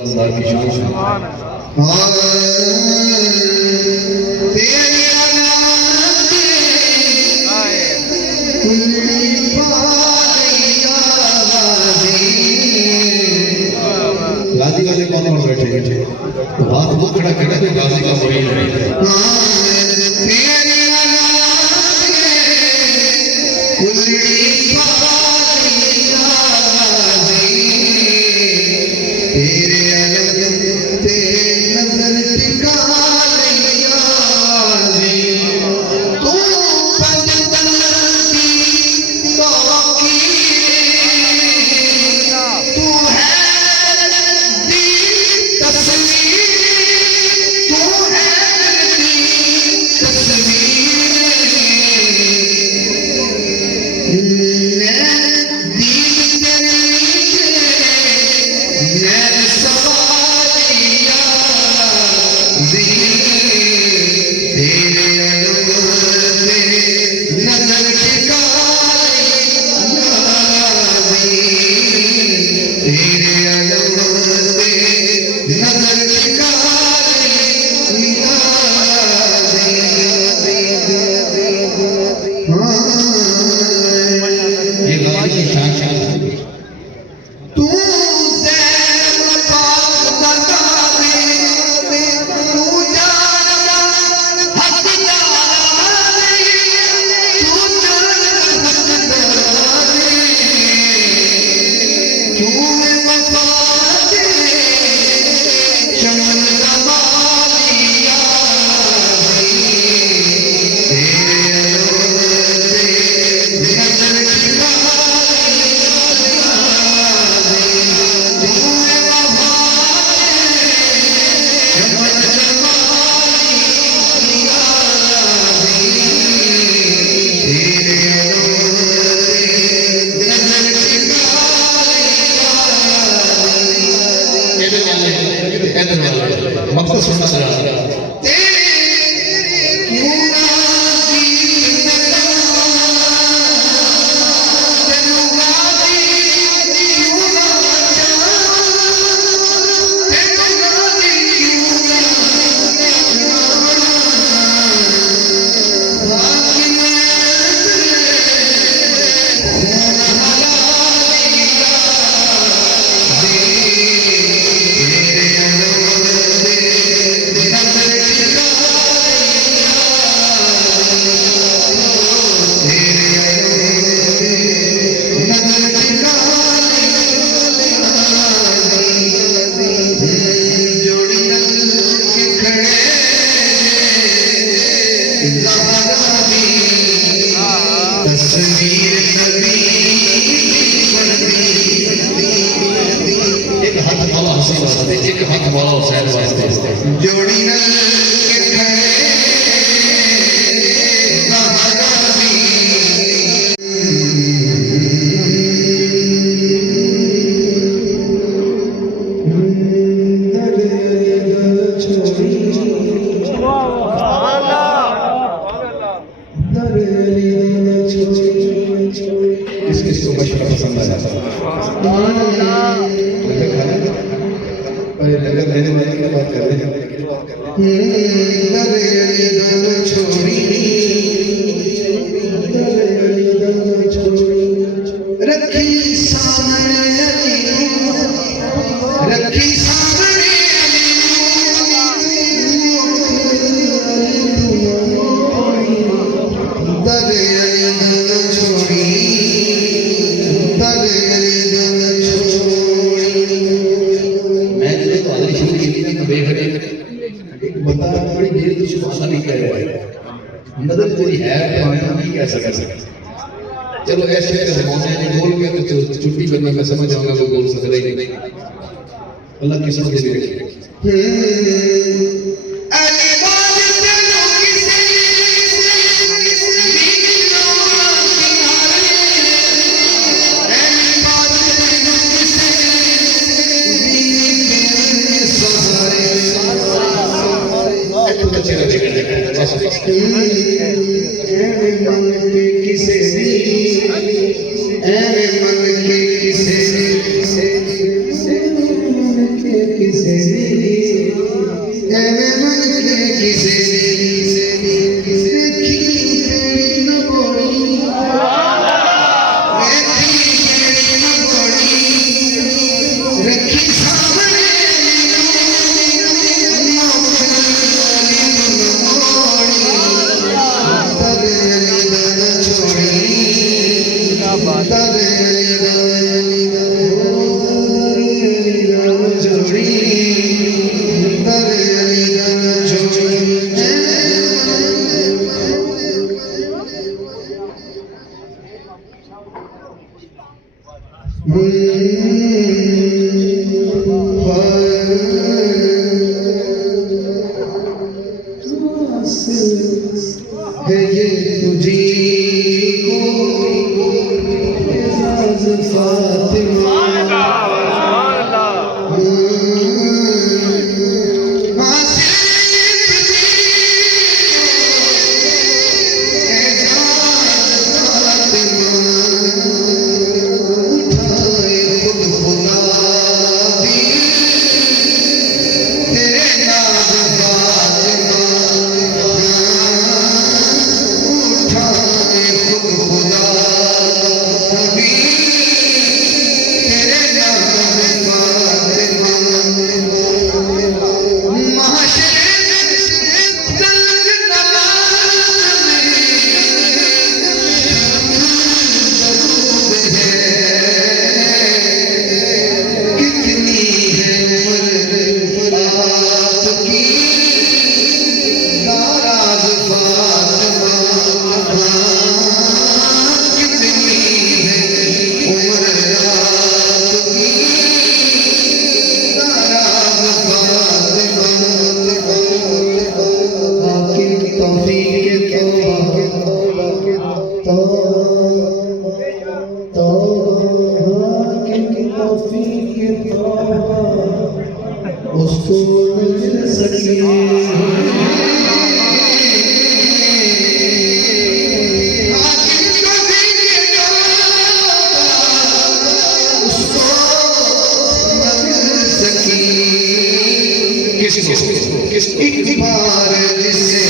गाजी वाले कौन कौन बैठे बैठे हाथ वो खड़ा करे तो गाजी का वही है। मकसद सुनना चाहिए। एक हाथ वाला हुसैन वास्ते जोड़ी न किसको मशवरा पसंद आ जाता लगा लेने वाले की बात कर रहे हैं। रखी सामने रखी सामने बता बड़ी देर तो शुभाना नहीं कह रहा है मदद कोई है तो नहीं कह सकता। चलो ऐसे जमाने में बोल गया तो छुट्टी करना मैं समझ जाऊंगा वो बोल सकता ही नहीं। अल्लाह की समझ ले किसे एवे मन के किसे देखी न बोली रखी सामने है ये तुझी को एजाज फातिमा उसको मिल सके किसी एक बार जिसे